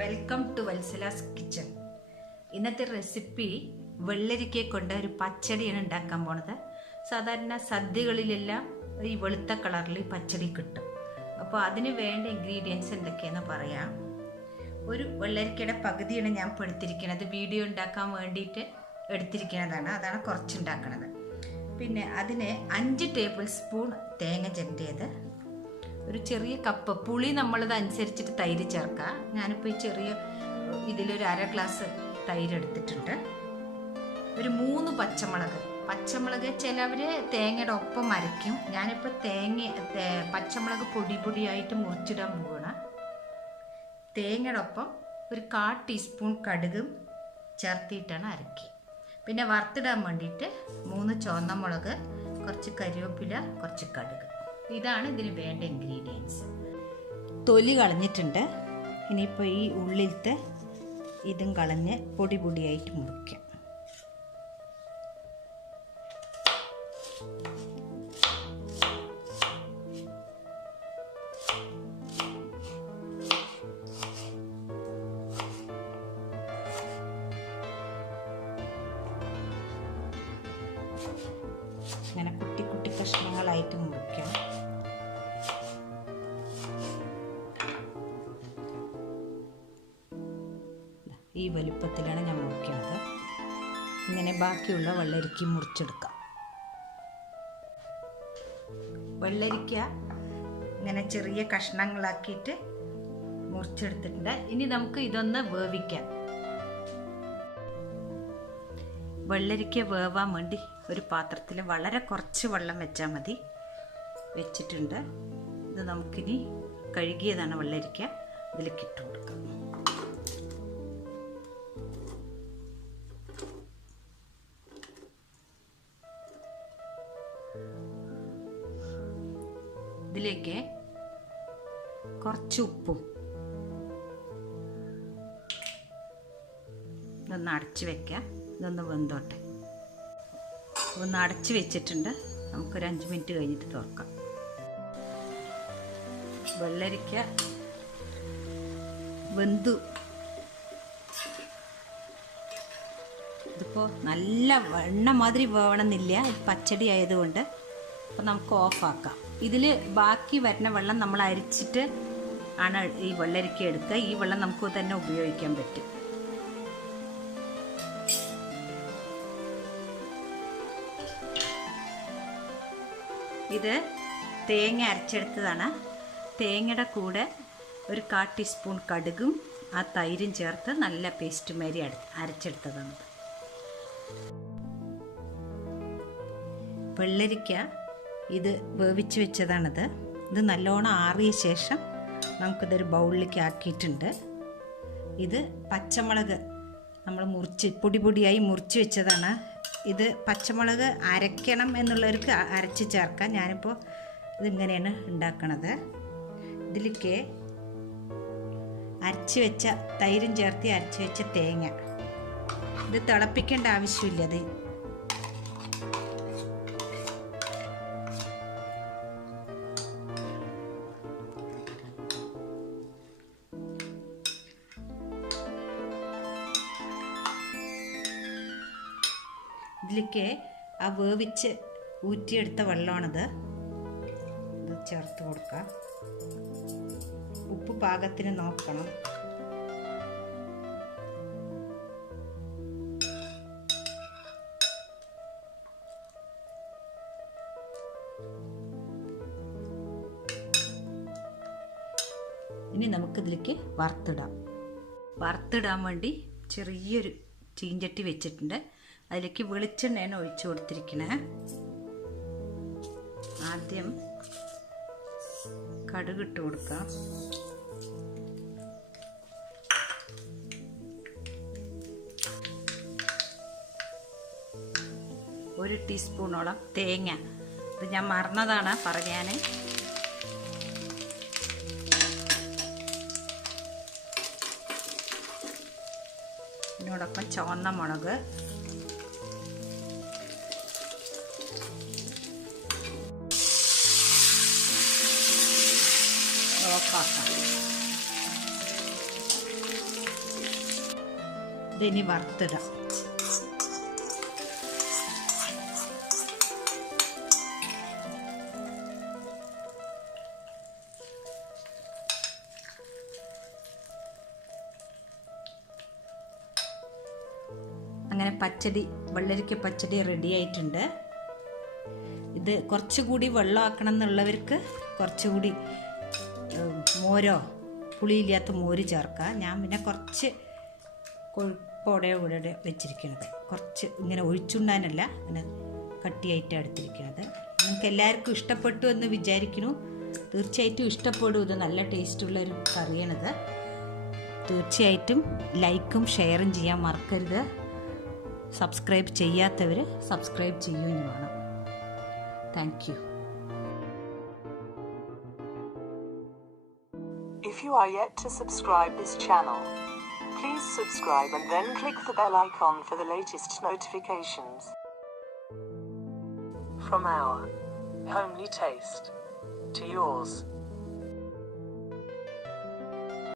Welcome to Vatsala's kitchen. ഇന്നത്തെ recipe വെള്ളരിക്കയെ കൊണ്ട് ഒരു പച്ചടിയാണ് ഉണ്ടാക്കാൻ പോണത്. സാധാരണ സദ്യകളിലെല്ലാം ഈ വെളുത്ത കളറിൽ പച്ചടി കിട്ടും. അപ്പോൾ അതിന് വേണ്ട ഇൻഗ്രീഡിയൻസ് എന്തൊക്കെയാണെന്ന് പറയാം. ഒരു വെള്ളരിക്കയുടെ പകുതിയാണ് ഞാൻ ഇപ്പോൾ എടുത്തിരിക്കുന്നത്. വീഡിയോ ഉണ്ടാക്കാൻ വേണ്ടിയിട്ട് എടുത്തിരിക്കുന്നതാണ്. അതാണ് കുറച്ചുണ്ടാക്കുന്നത്. പിന്നെ അതിന് 5 ടേബിൾ സ്പൂൺ തേങ്ങ ചിരണ്ടിയത്, ഒരു ചെറിയ കപ്പ് പുളി നമ്മളത് അനുസരിച്ചിട്ട് തൈര് ചേർക്കുക. ഞാനിപ്പോൾ ഈ ചെറിയ ഇതിലൊരു 1/2 ഗ്ലാസ് തൈര് എടുത്തിട്ടുണ്ട്. ഒരു 3 പച്ചമുളക് ചിലവർ തേങ്ങയുടെ ഒപ്പം അരയ്ക്കും. ഞാനിപ്പോൾ പച്ചമുളക് പൊടിയായിട്ട് മുറിച്ചിടാൻ പോവുകയാണ്. തേങ്ങയുടെ ഒപ്പം ഒരു 1/4 ടീസ്പൂൺ കടുകും ചേർത്തിട്ടാണ് അരക്കുക. പിന്നെ വറുത്തിടാൻ വേണ്ടിയിട്ട് 3 ചുവന്ന മുളക്, കുറച്ച് കരിവേപ്പില, കുറച്ച് കടുക്. ഇതാണ് ഇതിന് വേണ്ട ഇൻഗ്രീഡിയൻസ്. തൊലി കളഞ്ഞിട്ടുണ്ട്. ഇനിയിപ്പോൾ ഈ ഉള്ളിലത്തെ ഇതും കളഞ്ഞ് പൊടിയായിട്ട് മുറിക്കാം. ഇങ്ങനെ കുട്ടി കഷ്ണങ്ങളായിട്ട് മുറിക്കാം. ഈ വലുപ്പത്തിലാണ് ഞാൻ മുറിക്കുന്നത്. ഇങ്ങനെ ബാക്കിയുള്ള വെള്ളരിക്ക മുറിച്ചെടുക്കാം. വെള്ളരിക്ക ഇങ്ങനെ ചെറിയ കഷ്ണങ്ങളാക്കിയിട്ട് മുറിച്ചെടുത്തിട്ടുണ്ട്. ഇനി നമുക്ക് ഇതൊന്ന് വേവിക്കാം. വെള്ളരിക്ക വേവാൻ വേണ്ടി ഒരു പാത്രത്തിൽ വളരെ കുറച്ച് വെള്ളം വെച്ചാൽ മതി. വെച്ചിട്ടുണ്ട്. ഇത് നമുക്കിനി കഴുകിയതാണ് വെള്ളരിക്ക, ഇതിലേക്ക് ഇട്ട് കൊടുക്കാം. ഇതിലേക്ക് കുറച്ച് ഉപ്പും, ഇതൊന്ന് അടച്ച് വെക്കാം. ഇതൊന്ന് വെന്തോട്ടെ. ഒന്ന് അടച്ച് വെച്ചിട്ടുണ്ട്. നമുക്കൊരു 5 മിനിറ്റ് കഴിഞ്ഞിട്ട് തുറക്കാം. വെള്ളരിക്ക വെന്തു. ഇതിപ്പോൾ നല്ല വെണ്ണ മാതിരി വേവണമെന്നില്ല, പച്ചടി ആയതുകൊണ്ട്. അപ്പോൾ നമുക്ക് ഓഫാക്കാം. ഇതിൽ ബാക്കി വരുന്ന വെള്ളം നമ്മൾ അരിച്ചിട്ട് ആണ് ഈ വെള്ളരിക്ക എടുക്കുക. ഈ വെള്ളം നമുക്ക് തന്നെ ഉപയോഗിക്കാൻ പറ്റും. ഇത് തേങ്ങ അരച്ചെടുത്തതാണ്. തേങ്ങയുടെ കൂടെ ഒരു 1/4 ടീസ്പൂൺ കടുകും ആ തൈരും ചേർത്ത് നല്ല പേസ്റ്റ് മാതിരി അരച്ചെടുത്തതാണ്. വെള്ളരിക്ക ഇത് വേവിച്ച് വെച്ചതാണിത്. ഇത് നല്ലോണം ആറിയ ശേഷം നമുക്കിതൊരു ബൗളിലേക്ക് ആക്കിയിട്ടുണ്ട്. ഇത് പച്ചമുളക് നമ്മൾ പൊടിയായി മുറിച്ച് വെച്ചതാണ്. ഇത് പച്ചമുളക് അരയ്ക്കണം എന്നുള്ളവർക്ക് അരച്ച് ചേർക്കാം. ഞാനിപ്പോൾ ഇതിങ്ങനെയാണ് ഉണ്ടാക്കണത്. ഇതിലേക്ക് അരച്ച് വെച്ച തൈരും ചേർത്ത് അരച്ച് വെച്ച തേങ്ങ, ഇത് തിളപ്പിക്കേണ്ട ആവശ്യമില്ല. അത് ഇതിലേക്ക് ആ വേവിച്ച് ഊറ്റിയെടുത്ത വെള്ളമാണിത്. ഇത് ചേർത്ത് കൊടുക്കാം. ഉപ്പ് പാകത്തിന് നോക്കണം. ഇനി നമുക്കിതിലേക്ക് വറുത്തിടാൻ വേണ്ടി ചെറിയൊരു ചീഞ്ചട്ടി വെച്ചിട്ടുണ്ട്. അതിലേക്ക് വെളിച്ചെണ്ണയാണ് ഒഴിച്ചു കൊടുത്തിരിക്കണേ. ആദ്യം കടുക് ഇട്ട് കൊടുക്കാം. ഒരു ടീസ്പൂണോളം തേങ്ങ, ഇത് ഞാൻ മറന്നതാണ് പറയാൻ. ഇതിനോടൊപ്പം ചുവന്ന മുളക്, ഓഫാക്കാം. ഇതിനി വറുത്തിടാം. അങ്ങനെ പച്ചടി, വെള്ളരിക്ക പച്ചടി റെഡി ആയിട്ടുണ്ട്. ഇത് കുറച്ചുകൂടി വെള്ളമാക്കണം എന്നുള്ളവർക്ക് കുറച്ചുകൂടി മോരോ, പുളിയില്ലാത്ത മോര് ചേർക്കാം. ഞാൻ പിന്നെ കുറച്ച് കൊഴുപ്പോടെ കൂടെ വെച്ചിരിക്കുന്നത്, കുറച്ച് ഇങ്ങനെ ഒഴിച്ചുണ്ടാനല്ല, ഇങ്ങനെ കട്ടിയായിട്ടാണ് എടുത്തിരിക്കുന്നത്. നിങ്ങൾക്ക് എല്ലാവർക്കും ഇഷ്ടപ്പെട്ടു എന്ന് വിചാരിക്കുന്നു. തീർച്ചയായിട്ടും ഇഷ്ടപ്പെടും. ഇത് നല്ല ടേസ്റ്റുള്ളൊരു കറിയാണിത്. തീർച്ചയായിട്ടും ലൈക്കും ഷെയറും ചെയ്യാൻ മറക്കരുത്. സബ്സ്ക്രൈബ് ചെയ്യാത്തവർ സബ്സ്ക്രൈബ് ചെയ്യുകയും വേണം. Thank you. If you are yet to subscribe this channel, please subscribe and then click the bell icon for the latest notifications. From our homely taste to yours.